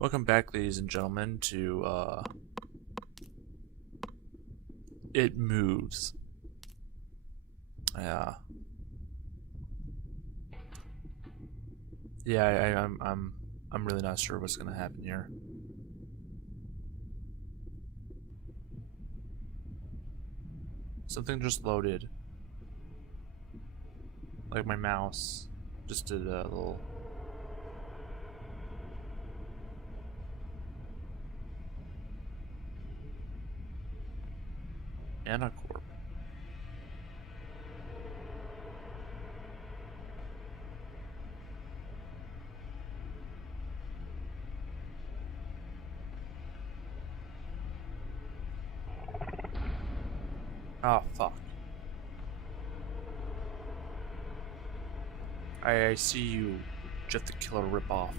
Welcome back, ladies and gentlemen, to It Moves. Yeah, I'm really not sure what's gonna happen here. Something just loaded, like my mouse just did a little. Anacorp. Oh fuck. I see you, Jeff the Killer ripoff.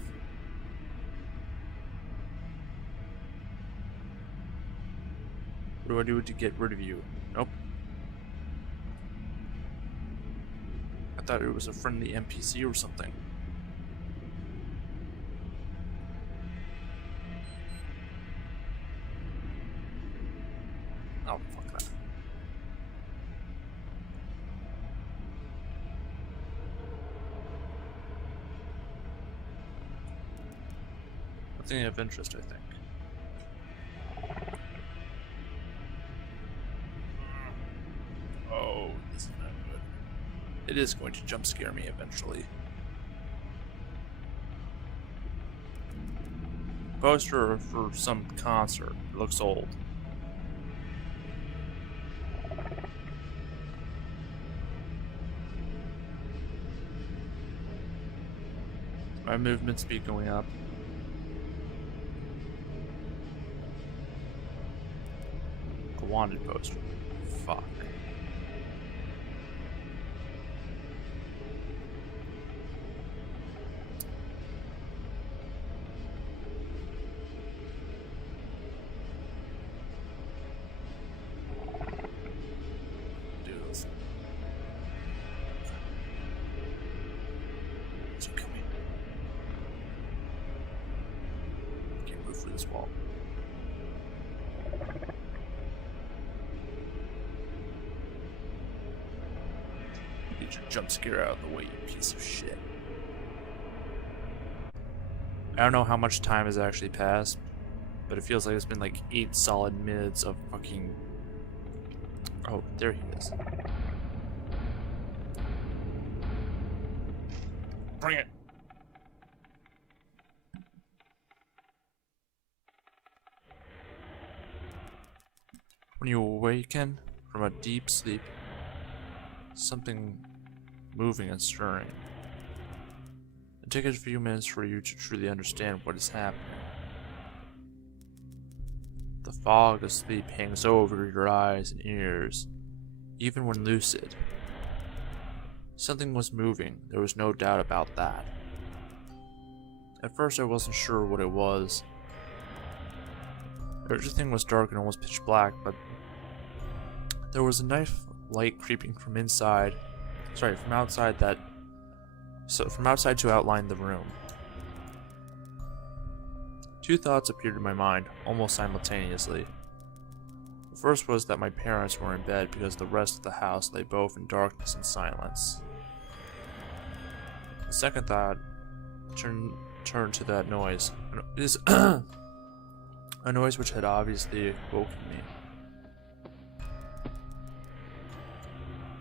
What do I do to get rid of you? Nope. I thought it was a friendly NPC or something. Oh, fuck that. Nothing of interest, I think. Oh, this is not good. It is going to jump scare me eventually. Poster for some concert. It looks old. My movement speed going up. A wanted poster. Fuck. Do this. Is it coming? Can't move through this wall. Get your jump scare out of the way, you piece of shit. I don't know how much time has actually passed, but it feels like it's been like 8 solid minutes of fucking... Oh, there he is. Bring it! When you awaken from a deep sleep, something moving and stirring. It takes a few minutes for you to truly understand what is happening. The fog of sleep hangs over your eyes and ears, even when lucid. Something was moving, there was no doubt about that. At first I wasn't sure what it was. Everything was dark and almost pitch black, but there was a knife light creeping from inside, from outside from outside to outline the room. Two thoughts appeared in my mind, almost simultaneously. The first was that my parents were in bed because the rest of the house lay both in darkness and silence. The second thought turned to that noise. It is a noise which had obviously woken me.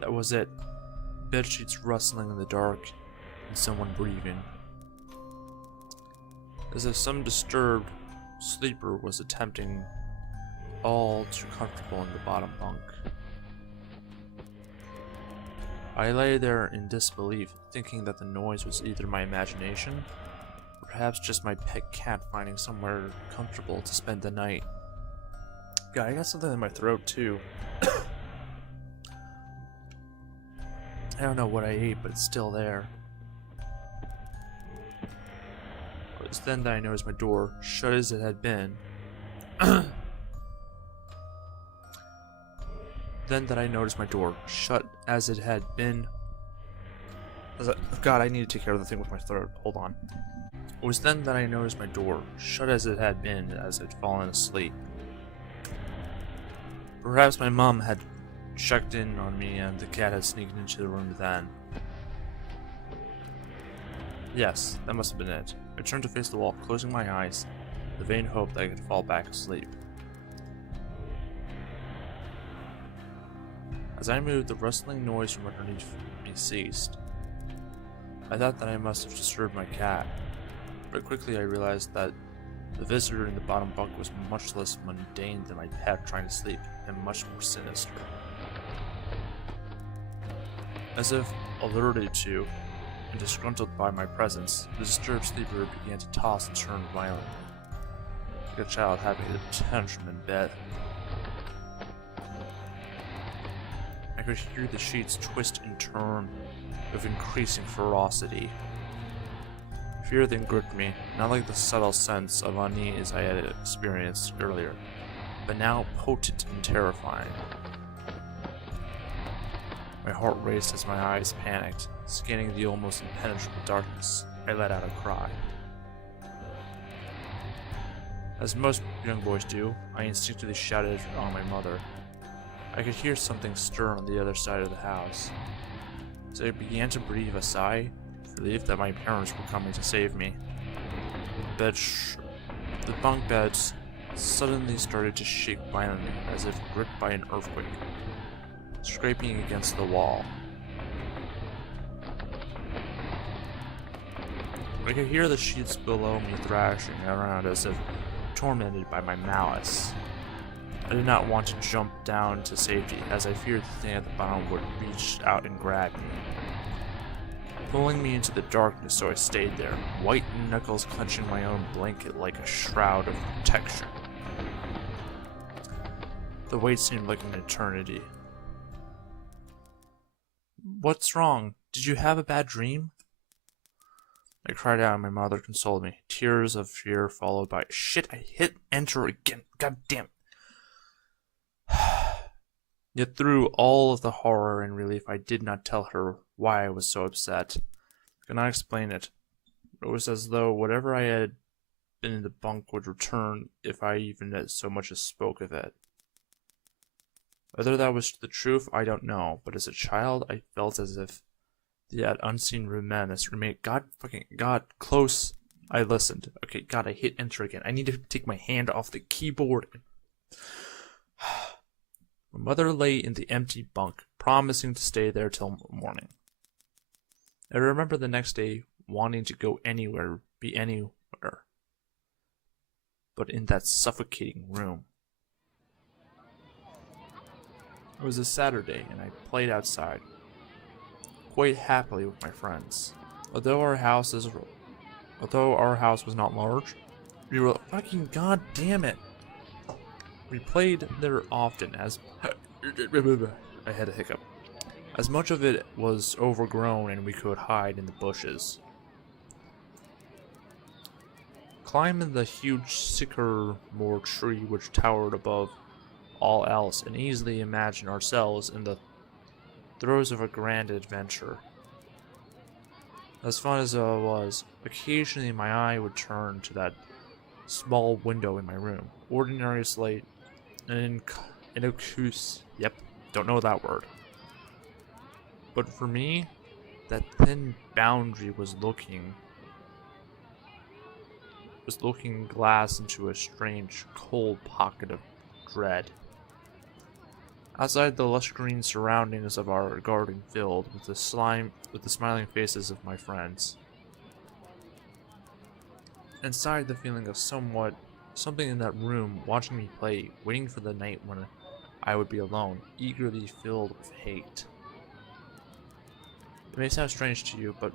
That was it. Bedsheets rustling in the dark, and someone breathing. As if some disturbed sleeper was attempting all too comfortable in the bottom bunk. I lay there in disbelief, thinking that the noise was either my imagination, or perhaps just my pet cat finding somewhere comfortable to spend the night. God, I got something in my throat too. I don't know what I ate, but it's still there. It was then that I noticed my door, shut as it had been. God, I need to take care of the thing with my throat. Hold on. It was then that I noticed my door, shut as it had been as I'd fallen asleep. Perhaps my mom had checked in on me and the cat had sneaked into the room then. Yes, that must have been it. I turned to face the wall, closing my eyes, the vain hope that I could fall back asleep. As I moved, the rustling noise from underneath me ceased. I thought that I must have disturbed my cat, but quickly I realized that the visitor in the bottom bunk was much less mundane than my pet trying to sleep, and much more sinister. As if alerted to and disgruntled by my presence, the disturbed sleeper began to toss and turn violently, like a child having a tantrum in bed. I could hear the sheets twist and turn with increasing ferocity. Fear then gripped me, not like the subtle sense of unease I had experienced earlier, but now potent and terrifying. My heart raced as my eyes panicked, scanning the almost impenetrable darkness. I let out a cry. As most young boys do, I instinctively shouted on my mother. I could hear something stir on the other side of the house. As I began to breathe a sigh, relieved that my parents were coming to save me, the bunk beds suddenly started to shake violently as if gripped by an earthquake, scraping against the wall. I could hear the sheets below me thrashing around as if tormented by my malice. I did not want to jump down to safety, as I feared the thing at the bottom would reach out and grab me, pulling me into the darkness, so I stayed there, white knuckles clenching my own blanket like a shroud of protection. The wait seemed like an eternity. "What's wrong? Did you have a bad dream?" I cried out and my mother consoled me, tears of fear followed by, "Shit, I hit enter again, god damn it." Yet through all of the horror and relief, I did not tell her why I was so upset. I could not explain it. It was as though whatever I had been in the bunk would return if I even so much as spoke of it. Whether that was the truth, I don't know, but as a child, I felt as if that unseen menace remained. God, close. I listened. Okay, God, I hit enter again. I need to take my hand off the keyboard. My mother lay in the empty bunk, promising to stay there till morning. I remember the next day wanting to go anywhere, be anywhere, but in that suffocating room. It was a Saturday, and I played outside, quite happily with my friends. Although our house was not large, we were fucking goddamn it. We played there often, as I had a hiccup. As much of it was overgrown and we could hide in the bushes. Climbing the huge sycamore tree which towered above all else, and easily imagine ourselves in the throes of a grand adventure. As fun as it was, occasionally my eye would turn to that small window in my room. Ordinary slate, innocuous, yep, don't know that word. But for me, that thin boundary was looking glass into a strange, cold pocket of dread. Outside, the lush green surroundings of our garden filled with the smiling faces of my friends. Inside, the feeling of something in that room watching me play, waiting for the night when I would be alone, eagerly filled with hate. It may sound strange to you, but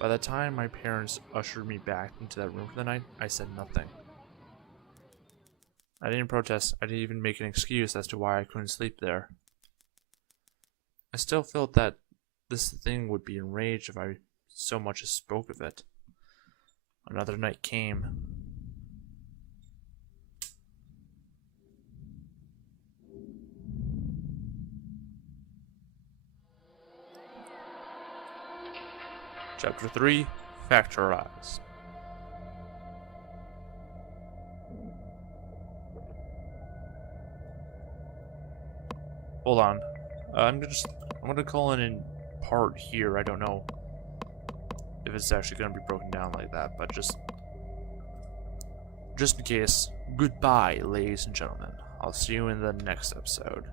by the time my parents ushered me back into that room for the night, I said nothing. I didn't protest. I didn't even make an excuse as to why I couldn't sleep there. I still felt that this thing would be enraged if I so much as spoke of it. Another night came. Chapter 3, Factorized. Hold on. I'm gonna call it in part here. I don't know if it's actually gonna be broken down like that, but just in case. Goodbye, ladies and gentlemen. I'll see you in the next episode.